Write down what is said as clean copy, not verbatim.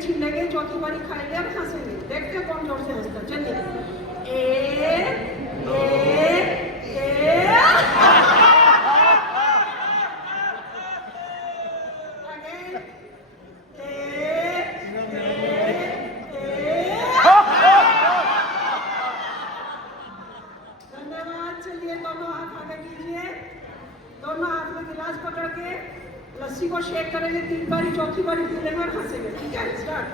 छीनेंगे, चौथी बारी खाएंगे और हंसेंगे। देखते हैं कौन जोर से हंसता। चलिए धन्यवाद। चलिए दोनों हाथ आगे कीजिए, दोनों हाथ में गिलास पकड़ के लस्सी को शेक करेंगे 3 बारी, चौथी बारी पी लेंगे और हंसेंगे। ठीक है, स्टार्ट।